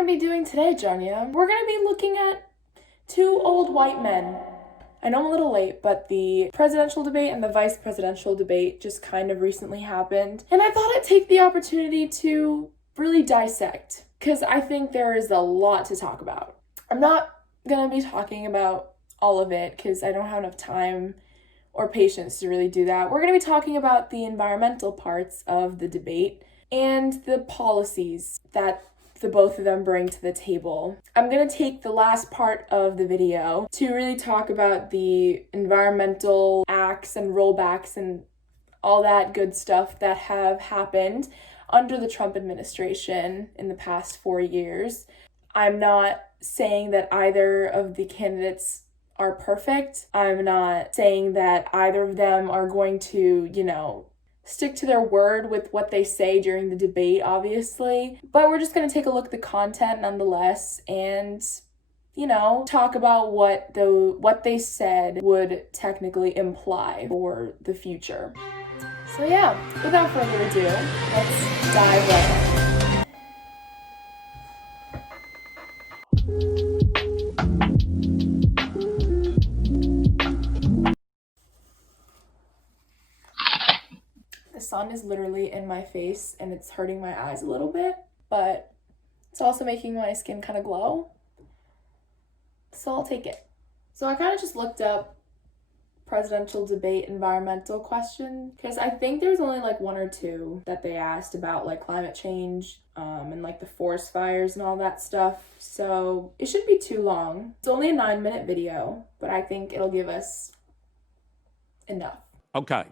going to be doing today, Jonia? We're going to be looking at two old white men. I know I'm a little late, but the presidential debate and the vice presidential debate just kind of recently happened. And I thought I'd take the opportunity to really dissect, because I think there is a lot to talk about. I'm not going to be talking about all of it because I don't have enough time or patience to really do that. We're going to be talking about the environmental parts of the debate and the policies that the both of them bring to the table. I'm going to take the last part of the video to really talk about the environmental acts and rollbacks and all that good stuff that have happened under the Trump administration in the past 4 years. I'm not saying that either of the candidates are perfect. I'm not saying that either of them are going to, stick to their word with what they say during the debate, obviously. But we're just going to take a look at the content nonetheless and, talk about what they said would technically imply for the future. So yeah, without further ado, let's dive right in. The sun is literally in my face and it's hurting my eyes a little bit, but it's also making my skin kind of glow. So I'll take it. So I kind of just looked up presidential debate environmental question because I think there's only like one or two that they asked about like climate change and like the forest fires and all that stuff. So it shouldn't be too long. It's only a 9-minute video, but I think it'll give us enough. Okay.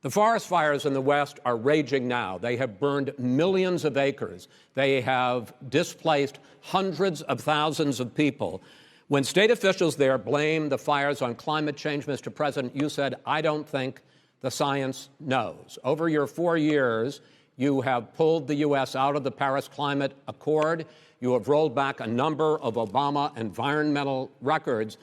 The forest fires in the West are raging now. They have burned millions of acres. They have displaced hundreds of thousands of people. When state officials there blame the fires on climate change, Mr. President, you said, I don't think the science knows. Over your 4 years, you have pulled the U.S. out of the Paris Climate Accord. You have rolled back a number of Obama environmental records.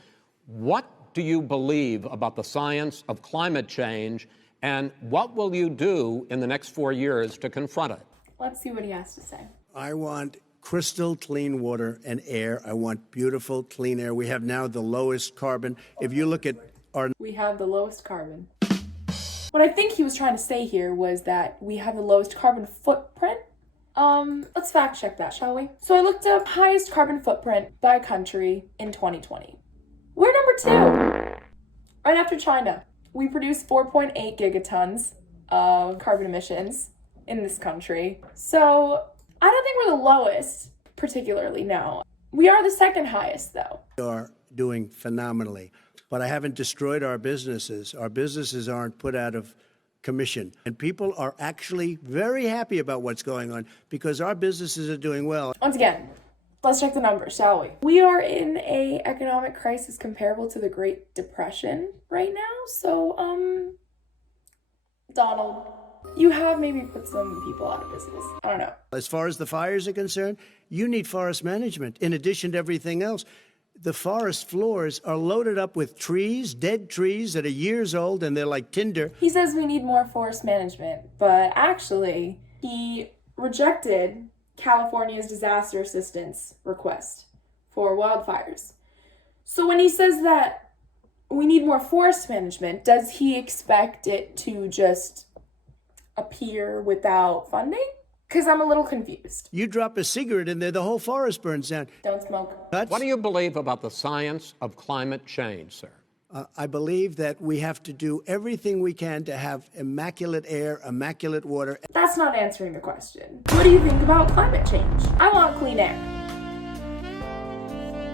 What do you believe about the science of climate change? And what will you do in the next 4 years to confront it? Let's see what he has to say. I want crystal clean water and air. I want beautiful, clean air. We have now the lowest carbon. If you look at We have the lowest carbon. What I think he was trying to say here was that we have the lowest carbon footprint. Let's fact check that, shall we? So I looked up highest carbon footprint by country in 2020. We're number 2, right after China. We produce 4.8 gigatons of carbon emissions in this country. So I don't think we're the lowest, particularly, no. We are the second highest, though. We are doing phenomenally, but I haven't destroyed our businesses. Our businesses aren't put out of commission. And people are actually very happy about what's going on because our businesses are doing well. Once again, let's check the numbers, shall we? We are in an economic crisis comparable to the Great Depression right now. So, Donald, you have maybe put some people out of business. I don't know. As far as the fires are concerned, you need forest management in addition to everything else. The forest floors are loaded up with trees, dead trees that are years old, and they're like tinder. He says we need more forest management, but actually, he rejected California's disaster assistance request for wildfires. So when he says that we need more forest management, does he expect it to just appear without funding? Because I'm a little confused. You drop a cigarette in there, the whole forest burns down. Don't smoke. What do you believe about the science of climate change, sir? I believe that we have to do everything we can to have immaculate air, immaculate water. That's not answering the question. What do you think about climate change? I want clean air.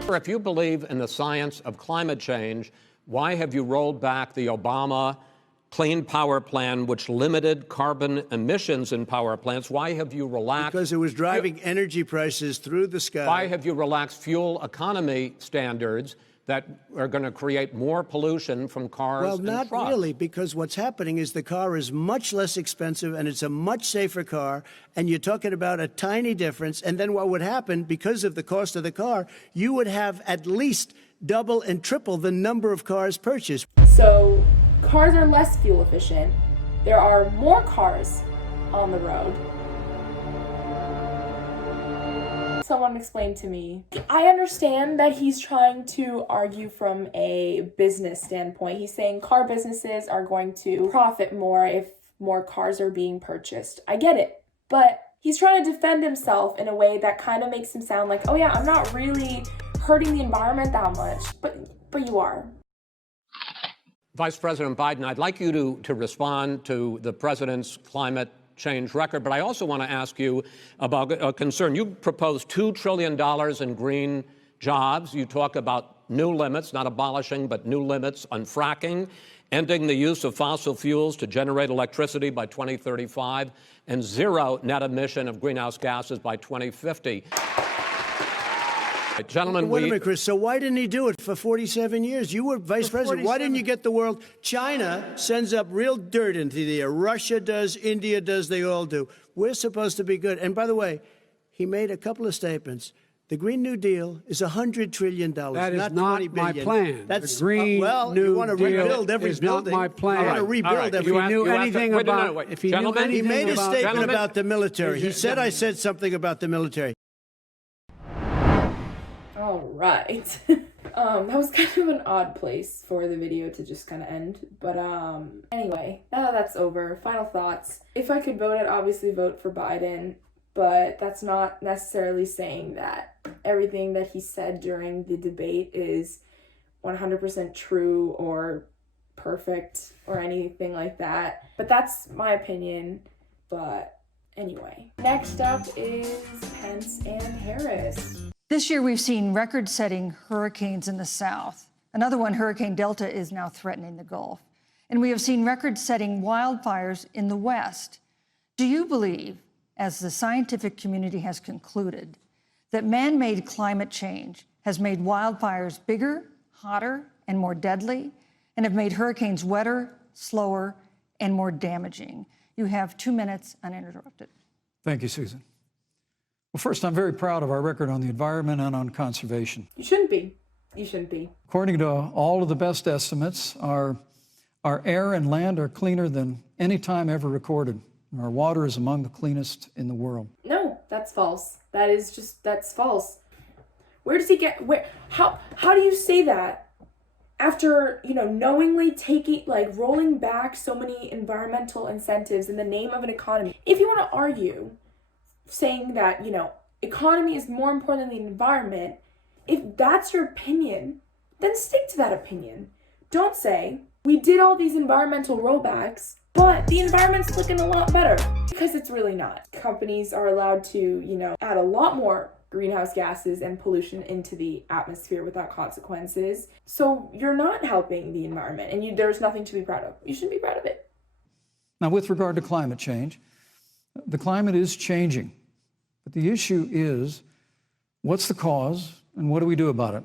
If you believe in the science of climate change, why have you rolled back the Obama Clean Power Plan, which limited carbon emissions in power plants? Why have you relaxed? Because it was driving energy prices through the sky. Why have you relaxed fuel economy standards that are going to create more pollution from cars and trucks? Well, not really, because what's happening is the car is much less expensive and it's a much safer car, and you're talking about a tiny difference. And then what would happen, because of the cost of the car, you would have at least double and triple the number of cars purchased. So cars are less fuel efficient. There are more cars on the road. Someone explain to me. I understand that he's trying to argue from a business standpoint. He's saying car businesses are going to profit more if more cars are being purchased. I get it. But he's trying to defend himself in a way that kind of makes him sound like, oh yeah, I'm not really hurting the environment that much. But you are. Vice President Biden, I'd like you to respond to the president's climate change record, but I also want to ask you about a concern. You proposed $2 trillion in green jobs. You talk about new limits, not abolishing, but new limits on fracking, ending the use of fossil fuels to generate electricity by 2035, and zero net emission of greenhouse gases by 2050. Gentlemen, wait a minute, Chris. So why didn't he do it for 47 years? You were vice president. Why didn't you get the world? China sends up real dirt into the air. Russia does. India does. They all do. We're supposed to be good. And by the way, he made a couple of statements. The Green New Deal is $100 trillion. That is not not $20 my billion. plan. That's the Green well, New you want to Deal rebuild every is building. not my plan. I want to rebuild every. If he knew anything about, if he knew anything he made a about, statement about the military. He said I said something about the military. All right. That was kind of an odd place for the video to just kind of end. But anyway, now that that's over, final thoughts. If I could vote, I'd obviously vote for Biden, but that's not necessarily saying that everything that he said during the debate is 100% true or perfect or anything like that. But that's my opinion. But anyway, next up is Pence and Harris. This year, we've seen record-setting hurricanes in the south. Another one, Hurricane Delta, is now threatening the Gulf. And we have seen record-setting wildfires in the west. Do you believe, as the scientific community has concluded, that man-made climate change has made wildfires bigger, hotter, and more deadly, and have made hurricanes wetter, slower, and more damaging? You have 2 minutes uninterrupted. Thank you, Susan. Well, first, I'm very proud of our record on the environment and on conservation. You shouldn't be. You shouldn't be. According to all of the best estimates, our air and land are cleaner than any time ever recorded. And our water is among the cleanest in the world. No, that's false. That's false. Where does he get, how do you say that after, knowingly rolling back so many environmental incentives in the name of an economy? If you want to argue saying that, economy is more important than the environment, if that's your opinion, then stick to that opinion. Don't say, we did all these environmental rollbacks, but the environment's looking a lot better, because it's really not. Companies are allowed to, add a lot more greenhouse gases and pollution into the atmosphere without consequences. So you're not helping the environment, and there's nothing to be proud of. You shouldn't be proud of it. Now, with regard to climate change, the climate is changing, but the issue is, what's the cause and what do we do about it?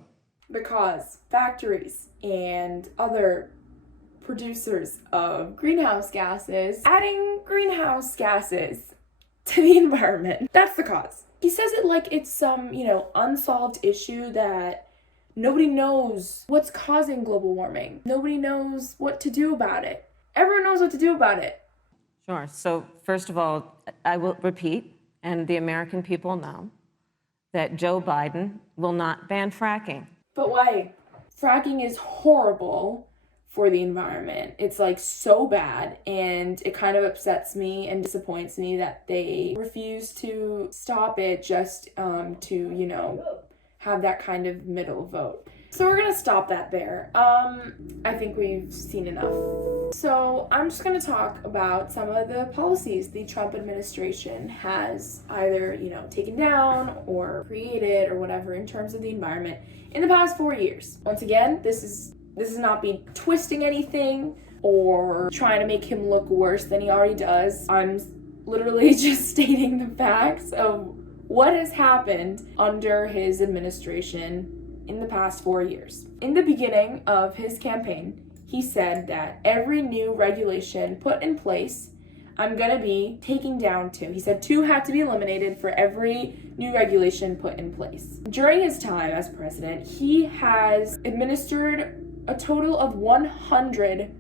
The cause, factories and other producers of greenhouse gases adding greenhouse gases to the environment. That's the cause. He says it like it's some, unsolved issue that nobody knows what's causing global warming. Nobody knows what to do about it. Everyone knows what to do about it. Sure. So first of all, I will repeat, and the American people know, that Joe Biden will not ban fracking. But why? Fracking is horrible for the environment. It's so bad, and it kind of upsets me and disappoints me that they refuse to stop it just to, have that kind of middle vote. So we're gonna stop that there. I think we've seen enough. So I'm just gonna talk about some of the policies the Trump administration has either, taken down or created or whatever in terms of the environment in the past 4 years. Once again, this is not me twisting anything or trying to make him look worse than he already does. I'm literally just stating the facts of what has happened under his administration in the past 4 years. In the beginning of his campaign, he said that every new regulation put in place, I'm gonna be taking down 2. He said 2 had to be eliminated for every new regulation put in place. During his time as president, he has administered a total of 100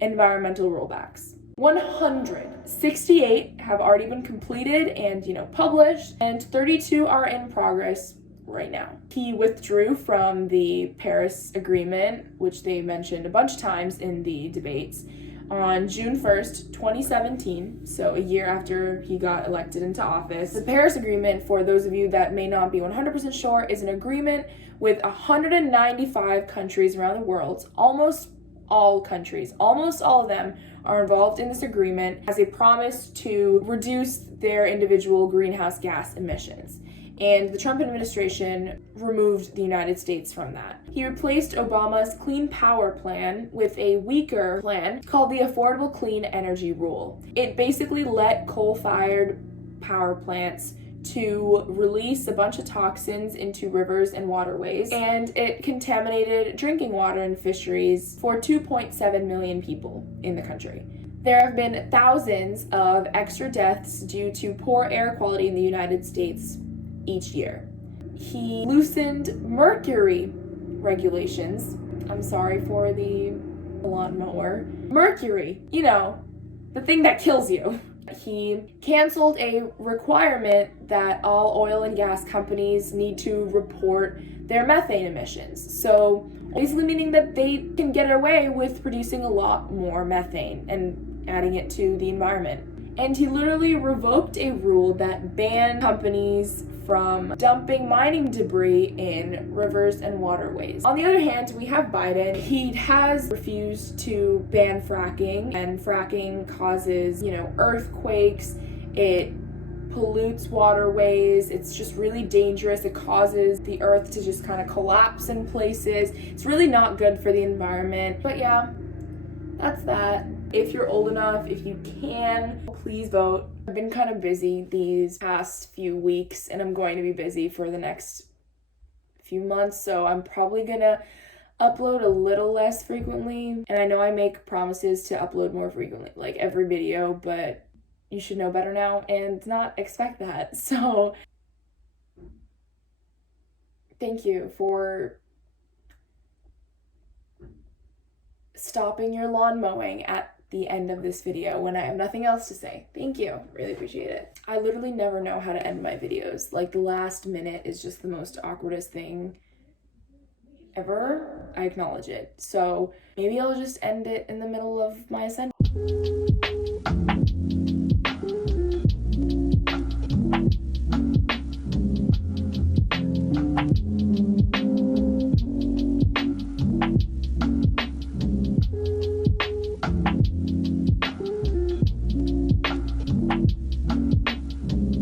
environmental rollbacks. 100. 68 have already been completed and, published, and 32 are in progress right now. He withdrew from the Paris Agreement, which they mentioned a bunch of times in the debates, on June 1st, 2017, so a year after he got elected into office. The Paris Agreement, for those of you that may not be 100% sure, is an agreement with 195 countries around the world. Almost all countries, almost all of them are involved in this agreement as a promise to reduce their individual greenhouse gas emissions. And the Trump administration removed the United States from that. He replaced Obama's Clean Power Plan with a weaker plan called the Affordable Clean Energy Rule. It basically let coal-fired power plants to release a bunch of toxins into rivers and waterways, and it contaminated drinking water and fisheries for 2.7 million people in the country. There have been thousands of extra deaths due to poor air quality in the United States each year. He loosened mercury regulations. I'm sorry for the lawnmower. Mercury, the thing that kills you. He canceled a requirement that all oil and gas companies need to report their methane emissions. So basically meaning that they can get away with producing a lot more methane and adding it to the environment. And he literally revoked a rule that banned companies from dumping mining debris in rivers and waterways. On the other hand, we have Biden. He has refused to ban fracking, and fracking causes, earthquakes. It pollutes waterways. It's just really dangerous. It causes the earth to just kind of collapse in places. It's really not good for the environment. But yeah, that's that. If you're old enough, if you can, please vote. I've been kind of busy these past few weeks, and I'm going to be busy for the next few months, so I'm probably gonna upload a little less frequently. And I know I make promises to upload more frequently, like every video, but you should know better now and not expect that. So thank you for stopping your lawn mowing at the end of this video when I have nothing else to say. Thank you. Really appreciate it. I literally never know how to end my videos. Like, the last minute is just the most awkwardest thing ever. I acknowledge it. So maybe I'll just end it in the middle of my sentence.